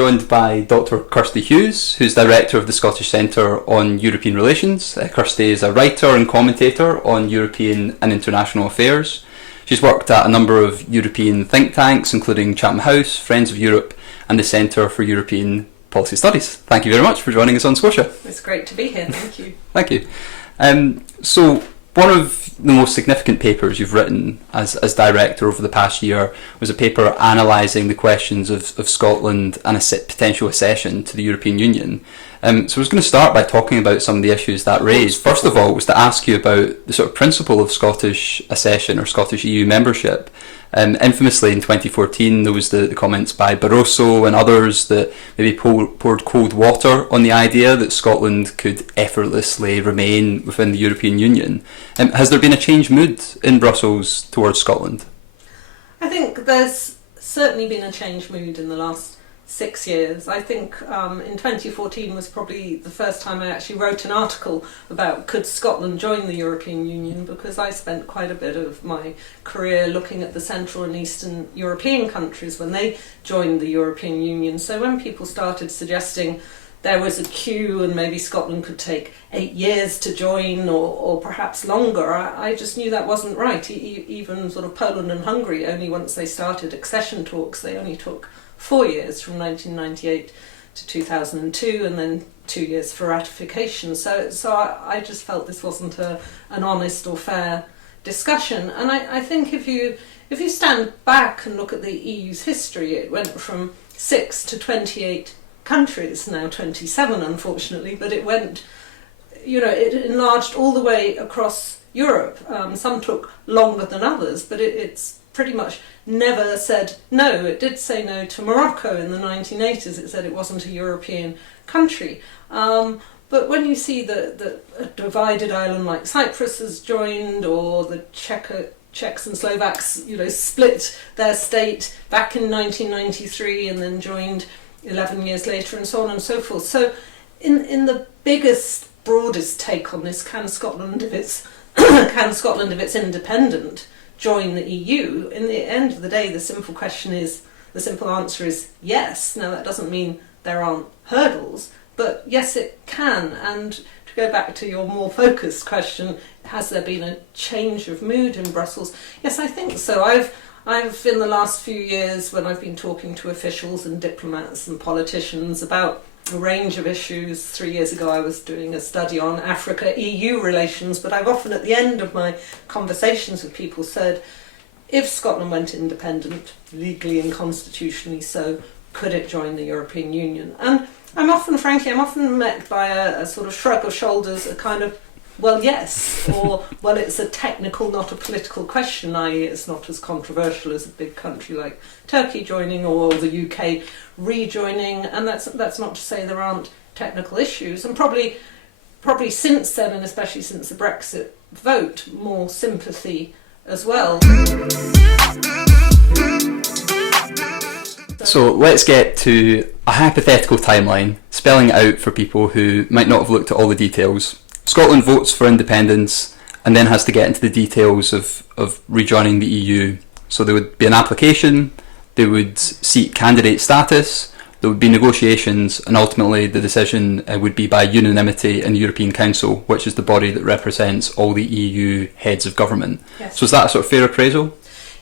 joined by Dr Kirsty Hughes, who's Director of the Scottish Centre on European Relations. Kirsty is a writer and commentator on European and international affairs. She's worked at a number of European think tanks, including Chatham House, Friends of Europe, and the Centre for European Policy Studies. Thank you very much for joining us on Scotia. It's great to be here, thank you. Thank you. So, one of the most significant papers you've written as director over the past year was a paper analysing the questions of Scotland and a potential accession to the European Union. So I was going to start by talking about some of the issues that raised. First of all, was to ask you about the sort of principle of Scottish accession or Scottish EU membership. Infamously in 2014 there was the comments by Barroso and others that maybe poured cold water on the idea that Scotland could effortlessly remain within the European Union. Has there been a changed mood in Brussels towards Scotland? I think there's certainly been a changed mood in the last 6 years. I think in 2014 was probably the first time I actually wrote an article about could Scotland join the European Union, because I spent quite a bit of my career looking at the Central and Eastern European countries when they joined the European Union. So when people started suggesting there was a queue and maybe Scotland could take 8 years to join or perhaps longer, I just knew that wasn't right. Even sort of Poland and Hungary, only once they started accession talks, they only took 4 years, from 1998 to 2002, and then 2 years for ratification. So I just felt this wasn't an honest or fair discussion. And I think if you stand back and look at the EU's history, it went from 6 to 28 countries, now 27 unfortunately, but it went, it enlarged all the way across Europe. Some took longer than others, but it's pretty much never said no. It did say no to Morocco in the 1980s. It said it wasn't a European country. But when you see that a divided island like Cyprus has joined, or the Czechs and Slovaks, split their state back in 1993 and then joined 11 years later, and so on and so forth. So in the biggest, broadest take on this, can Scotland, if it's independent, join the EU? In the end of the day, the simple answer is yes. Now that doesn't mean there aren't hurdles, but yes, it can. And to go back to your more focused question, has there been a change of mood in Brussels? Yes, I think so. I've in the last few years, when I've been talking to officials and diplomats and politicians about a range of issues. 3 years ago I was doing a study on Africa-EU relations, but I've often at the end of my conversations with people said, if Scotland went independent, legally and constitutionally so, could it join the European Union? And I'm often met by a sort of shrug of shoulders, a kind of, well, yes, or, well, it's a technical, not a political question, i.e. it's not as controversial as a big country like Turkey joining or the UK rejoining, and that's not to say there aren't technical issues, and probably since then, and especially since the Brexit vote, more sympathy as well. So let's get to a hypothetical timeline, spelling it out for people who might not have looked at all the details. Scotland votes for independence and then has to get into the details of rejoining the EU. So there would be an application, they would seek candidate status, there would be negotiations, and ultimately the decision would be by unanimity in the European Council, which is the body that represents all the EU heads of government. Yes. So is that a sort of fair appraisal?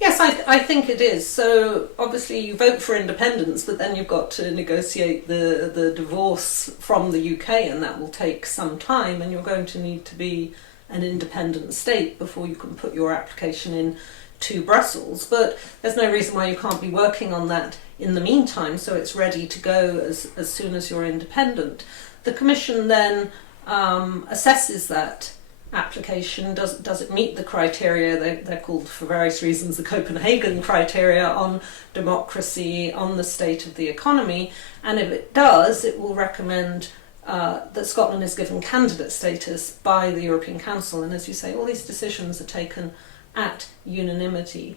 Yes, I think it is. So obviously you vote for independence, but then you've got to negotiate the divorce from the UK, and that will take some time, and you're going to need to be an independent state before you can put your application in to Brussels. But there's no reason why you can't be working on that in the meantime, so it's ready to go as soon as you're independent. The Commission then assesses that application. Does it meet the criteria? They're called, for various reasons, the Copenhagen criteria on democracy, on the state of the economy, and if it does, it will recommend that Scotland is given candidate status by the European Council. And as you say, all these decisions are taken at unanimity.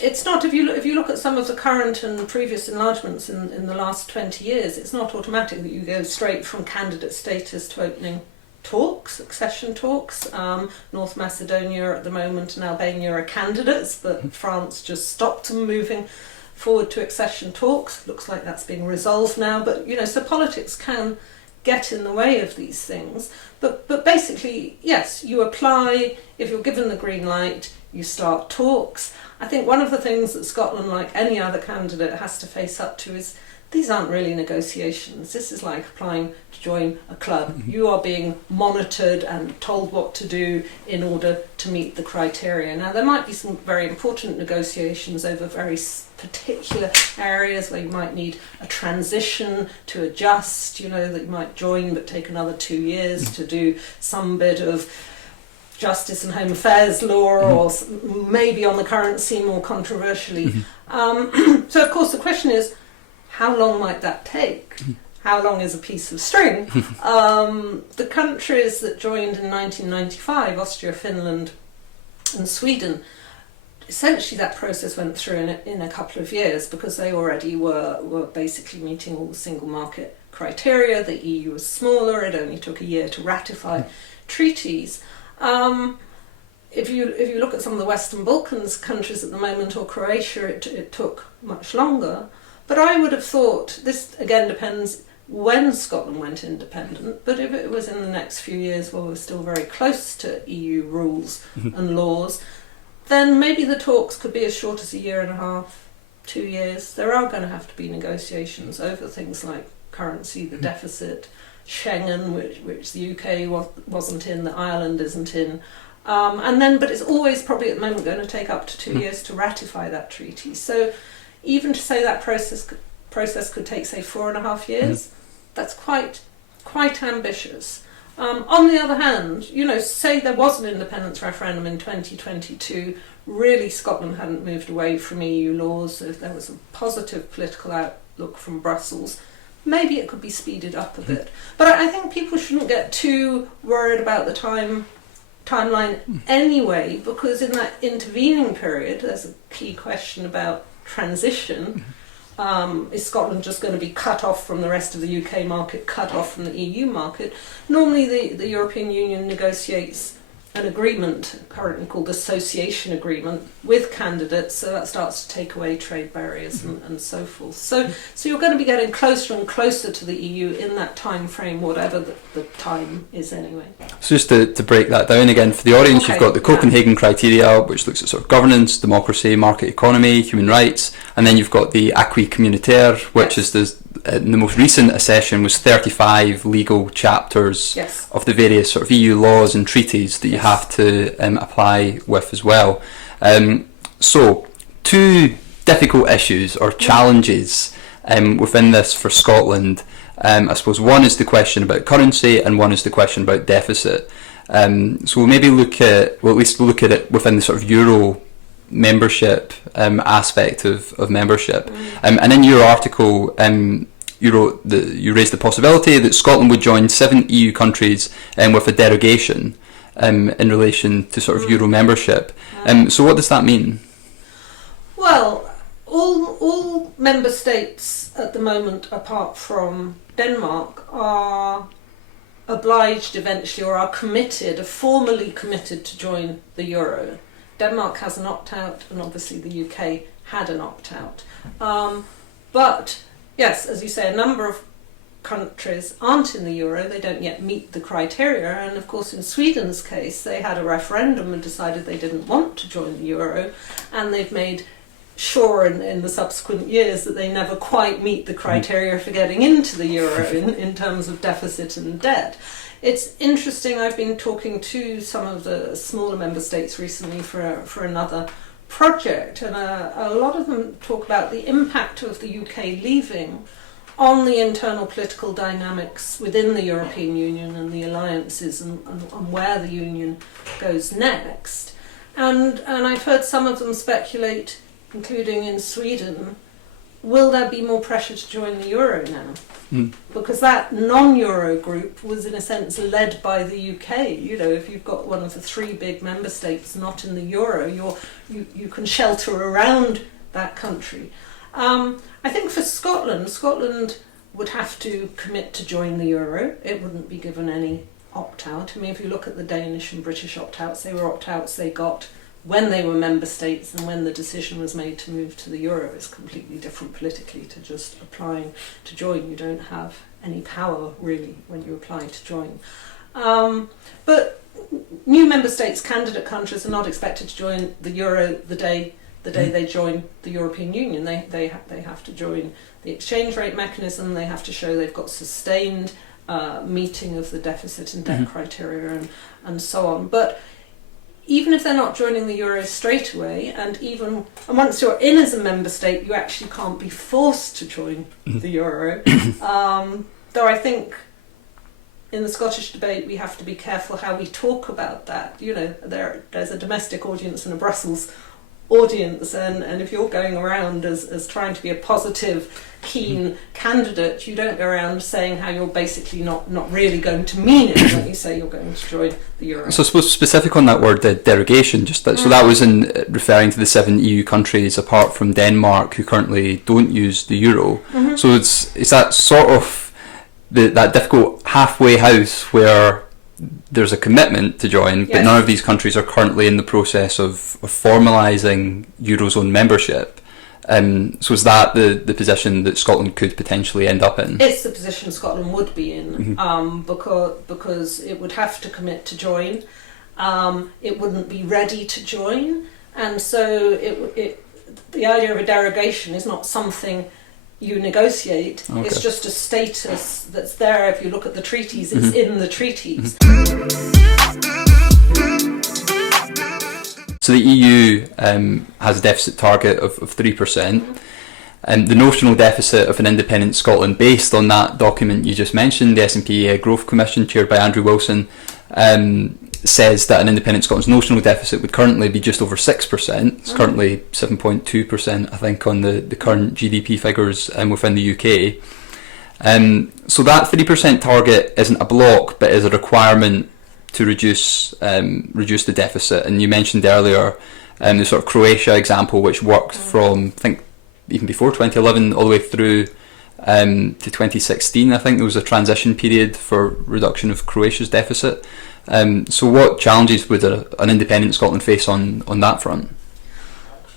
It's not, if you look at some of the current and previous enlargements in the last 20 years, it's not automatic that you go straight from candidate status to opening talks, accession talks. North Macedonia at the moment and Albania are candidates, but France just stopped them moving forward to accession talks. Looks like that's being resolved now, but so politics can get in the way of these things. But basically, yes, you apply. If you're given the green light, you start talks. I think one of the things that Scotland, like any other candidate, has to face up to is these aren't really negotiations. This is like applying to join a club. You are being monitored and told what to do in order to meet the criteria. Now, there might be some very important negotiations over very particular areas where you might need a transition to adjust, that you might join but take another 2 years to do some bit of justice and home affairs law, or maybe on the currency more controversially. So, of course, the question is, how long might that take? How long is a piece of string? The countries that joined in 1995, Austria, Finland and Sweden, essentially that process went through in a couple of years because they already were basically meeting all the single market criteria. The EU was smaller, it only took a year to ratify treaties. If you look at some of the Western Balkans countries at the moment, or Croatia, it took much longer. But I would have thought, this again depends when Scotland went independent, but if it was in the next few years while we're still very close to EU rules and laws, then maybe the talks could be as short as a year and a half, 2 years. There are going to have to be negotiations over things like currency, the deficit, Schengen, which the UK wasn't in, that Ireland isn't in. But it's always probably at the moment going to take up to 2 years to ratify that treaty. So even to say that process could take, say, 4.5 years, that's quite ambitious. On the other hand, say there was an independence referendum in 2022, really Scotland hadn't moved away from EU laws, so if there was a positive political outlook from Brussels, maybe it could be speeded up a bit. But I think people shouldn't get too worried about the timeline anyway, because in that intervening period, there's a key question about transition. Is Scotland just going to be cut off from the rest of the UK market, cut off from the EU market? Normally the European Union negotiates an agreement, currently called the association agreement, with candidates, so that starts to take away trade barriers and so forth. So you're going to be getting closer and closer to the EU in that time frame, whatever the time is anyway. So just to break that down again for the audience, you've got the Copenhagen criteria, which looks at sort of governance, democracy, market economy, human rights, and then you've got the acquis communautaire, which is the most recent accession was 35 legal chapters of the various sort of EU laws and treaties that you have to apply with as well. So, two difficult issues or challenges within this for Scotland. I suppose one is the question about currency and one is the question about deficit. So we'll maybe look at it within the sort of Euro membership aspect of membership. And in your article, you raised the possibility that Scotland would join 7 EU countries with a derogation in relation to sort of Euro membership. So what does that mean? Well, all member states at the moment, apart from Denmark, are obliged eventually, or are formally committed to join the euro. Denmark has an opt-out, and obviously the UK had an opt-out. But yes, as you say, a number of countries aren't in the euro, they don't yet meet the criteria, and of course in Sweden's case they had a referendum and decided they didn't want to join the euro, and they've made sure in the subsequent years that they never quite meet the criteria for getting into the euro in terms of deficit and debt. It's interesting, I've been talking to some of the smaller member states recently for another project, and a lot of them talk about the impact of the UK leaving on the internal political dynamics within the European Union and the alliances and where the Union goes next. And I've heard some of them speculate, including in Sweden, will there be more pressure to join the euro now? Because that non-euro group was in a sense led by the UK. If you've got one of the 3 big member states not in the euro, you can shelter around that country. I think for Scotland would have to commit to join the euro. It wouldn't be given any opt-out. I mean, if you look at the Danish and British opt-outs, they were opt-outs they got when they were member states and when the decision was made to move to the euro is completely different politically to just applying to join. You don't have any power really when you apply to join. But new member states, candidate countries, are not expected to join the euro the day they join the European Union. They have to join the exchange rate mechanism. They have to show they've got sustained meeting of the deficit and debt criteria and so on. But even if they're not joining the euro straight away, and once you're in as a member state, you actually can't be forced to join the euro. Though I think in the Scottish debate we have to be careful how we talk about that. You know, there's a domestic audience and a Brussels audience, and if you're going around as trying to be a positive, keen candidate, you don't go around saying how you're basically not really going to mean it when you say you're going to join the euro. So I suppose specific on that word, the derogation, just that, so that was in referring to the 7 EU countries apart from Denmark who currently don't use the euro. So it's that sort of that difficult halfway house where there's a commitment to join, but none of these countries are currently in the process of formalising Eurozone membership. So is that the position that Scotland could potentially end up in? It's the position Scotland would be in, because it would have to commit to join. It wouldn't be ready to join, and so the idea of a derogation is not something you negotiate. Okay. It's just a status that's there. If you look at the treaties, it's in the treaties. So the EU has a deficit target of 3%. And the notional deficit of an independent Scotland, based on that document you just mentioned, the S&P Growth Commission, chaired by Andrew Wilson, says that an independent Scotland's notional deficit would currently be just over 6%. It's currently 7.2%, I think, on the current GDP figures within the UK. So that 3% target isn't a block, but is a requirement to reduce the deficit. And you mentioned earlier the sort of Croatia example, which worked from, I think, even before 2011 all the way through to 2016. I think there was a transition period for reduction of Croatia's deficit. So what challenges would an independent Scotland face on that front?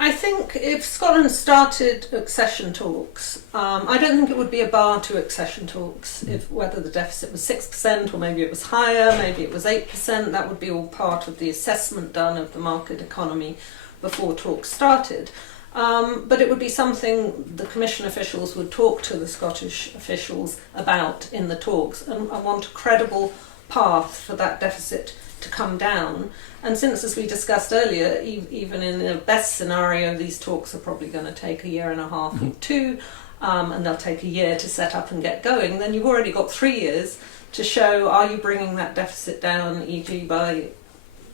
I think if Scotland started accession talks, I don't think it would be a bar to accession talks. If whether the deficit was 6% or maybe it was higher, maybe it was 8%, that would be all part of the assessment done of the market economy before talks started. But it would be something the Commission officials would talk to the Scottish officials about in the talks, and I want a credible path for that deficit to come down. And since, as we discussed earlier, even in the best scenario, these talks are probably going to take a year and a half or two, and they'll take a year to set up and get going, then you've already got 3 years to show, are you bringing that deficit down, e.g. by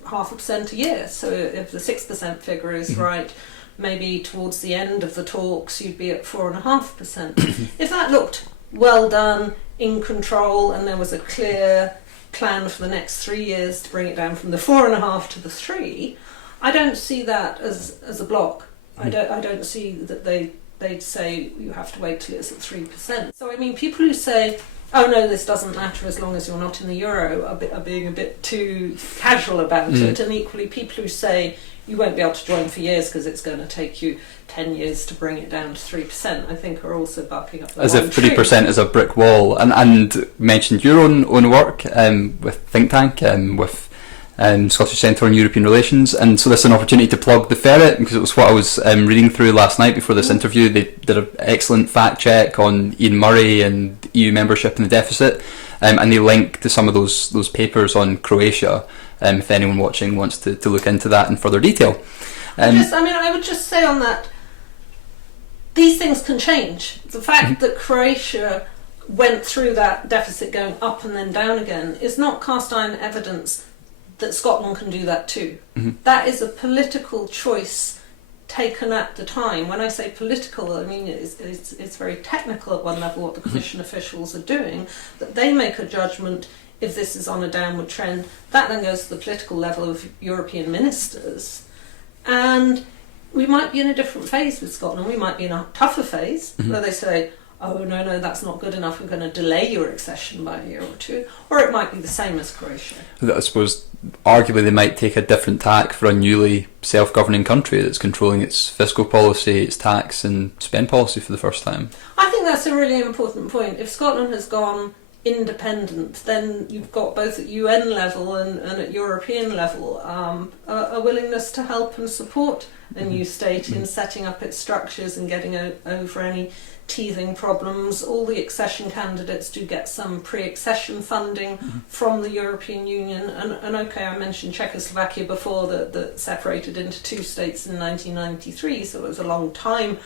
0.5% a year? So if the 6% figure is right, maybe towards the end of the talks you'd be at 4.5%. If that looked well done, in control, and there was a clear plan for the next 3 years to bring it down from the 4.5 to the 3, I don't see that as a block. I don't see that they'd say you have to wait till it's at 3%. So I mean, people who say, oh no, this doesn't matter as long as you're not in the euro, are being a bit too casual about it. And equally, people who say you won't be able to join for years because it's going to take you 10 years to bring it down to 3%, I think are also bucking up the as if 3% is a brick wall. And mentioned your own work with Think Tank, with Scottish Centre on European Relations, and so this is an opportunity to plug the Ferret, because it was what I was reading through last night before this interview. They did an excellent fact check on Ian Murray and EU membership and the deficit, and they link to some of those papers on Croatia, if anyone watching wants to look into that in further detail. I would just say on that, these things can change. The fact that Croatia went through that deficit going up and then down again is not cast iron evidence that Scotland can do that too. That is a political choice taken at the time. When I say political, I mean it's very technical at one level what the Commission officials are doing, that they make a judgment if this is on a downward trend. That then goes to the political level of European ministers, and we might be in a different phase with Scotland. We might be in a tougher phase where they say, oh no, that's not good enough, we're going to delay your accession by a year or two, or it might be the same as Croatia. I suppose arguably they might take a different tack for a newly self-governing country that's controlling its fiscal policy, its tax and spend policy for the first time. I think that's a really important point. If Scotland has gone independent, then you've got both at UN level and at European level a willingness to help and support a new state in setting up its structures and getting over any teething problems. All the accession candidates do get some pre-accession funding from the European Union, and okay, I mentioned Czechoslovakia before, that separated into two states in 1993, so it was a long time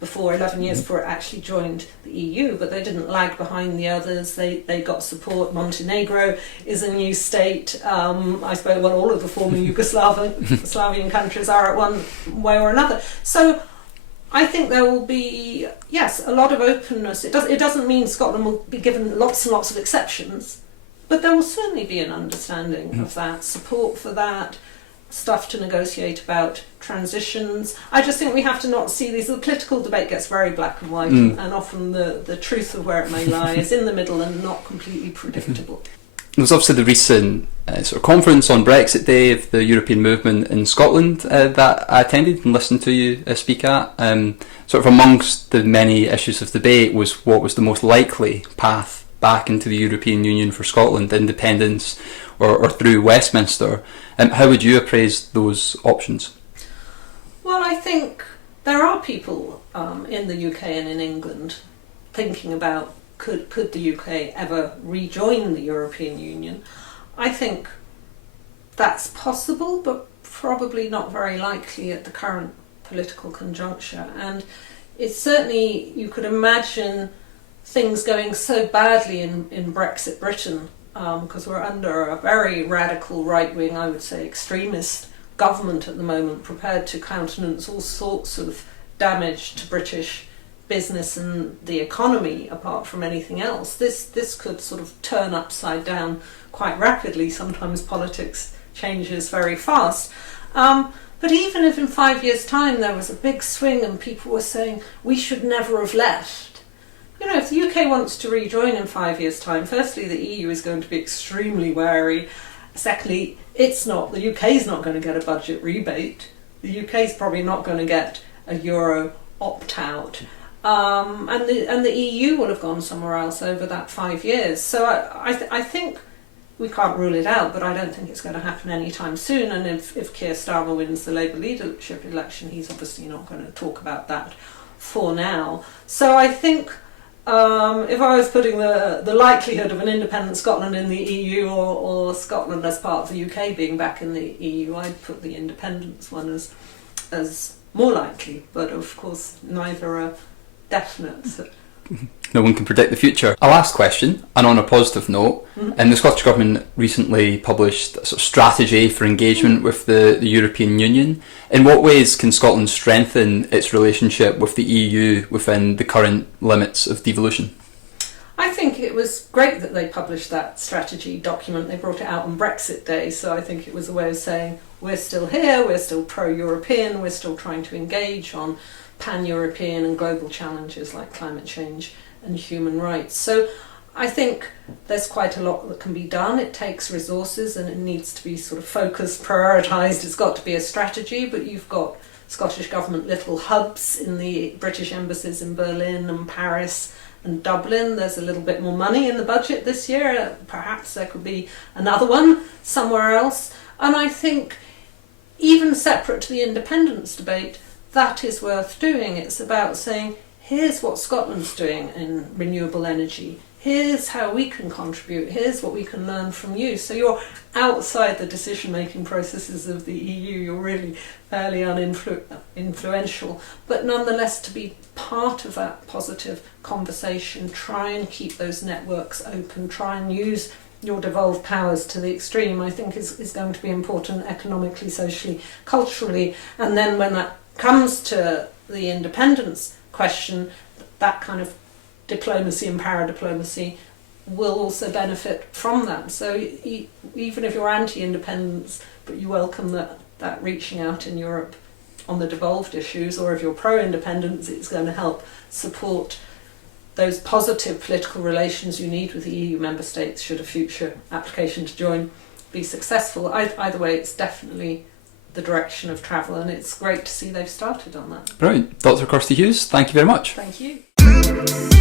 before, 11 years before it actually joined the EU, but they didn't lag behind the others. They got support. Montenegro is a new state. I suppose, well, all of the former Yugoslavian countries are at one way or another. So I think there will be, yes, a lot of openness. It doesn't mean Scotland will be given lots and lots of exceptions, but there will certainly be an understanding of that, support for that, stuff to negotiate about transitions. I just think we have to not see these. The political debate gets very black and white, and often the truth of where it may lie is in the middle and not completely predictable. There was obviously the recent sort of conference on Brexit Day of the European movement in Scotland that I attended and listened to you speak at. Sort of amongst the many issues of debate was what was the most likely path back into the European Union for Scotland, independence or through Westminster. How would you appraise those options? Well, I think there are people in the UK and in England thinking about could the UK ever rejoin the European Union. I think that's possible, but probably not very likely at the current political conjuncture. And it's certainly, you could imagine things going so badly in Brexit Britain, because we're under a very radical right-wing, I would say extremist government at the moment, prepared to countenance all sorts of damage to British business and the economy apart from anything else. This could sort of turn upside down quite rapidly. Sometimes politics changes very fast. But even if in 5 years' time there was a big swing and people were saying we should never have left, you know, if the UK wants to rejoin in 5 years' time, firstly, the EU is going to be extremely wary. Secondly, the UK's not going to get a budget rebate. The UK's probably not going to get a euro opt-out. And the EU will have gone somewhere else over that 5 years. So I think we can't rule it out, but I don't think it's going to happen anytime soon. And if Keir Starmer wins the Labour leadership election, he's obviously not going to talk about that for now. So I think if I was putting the likelihood of an independent Scotland in the EU or Scotland as part of the UK being back in the EU, I'd put the independence one as more likely. But of course, neither are definite. So. No one can predict the future. A last question, and on a positive note, and the Scottish Government recently published a sort of strategy for engagement with the European Union. In what ways can Scotland strengthen its relationship with the EU within the current limits of devolution? I think it was great that they published that strategy document. They brought it out on Brexit Day, so I think it was a way of saying we're still here, we're still pro-European, we're still trying to engage on pan-European and global challenges like climate change and human rights. So I think there's quite a lot that can be done. It takes resources and it needs to be sort of focused, prioritised. It's got to be a strategy, but you've got Scottish Government little hubs in the British embassies in Berlin and Paris and Dublin. There's a little bit more money in the budget this year. Perhaps there could be another one somewhere else. And I think even separate to the independence debate, that is worth doing. It's about saying, here's what Scotland's doing in renewable energy. Here's how we can contribute. Here's what we can learn from you. So you're outside the decision-making processes of the EU. You're really fairly influential. But nonetheless, to be part of that positive conversation, try and keep those networks open, try and use your devolved powers to the extreme, I think is going to be important economically, socially, culturally. And then when that comes to the independence question, that kind of diplomacy and para-diplomacy will also benefit from that. So even if you're anti-independence, but you welcome that reaching out in Europe on the devolved issues, or if you're pro-independence, it's going to help support those positive political relations you need with the EU member states should a future application to join be successful. Either way, it's definitely the direction of travel, and it's great to see they've started on that. Brilliant. Dr Kirsty Hughes, thank you very much. Thank you.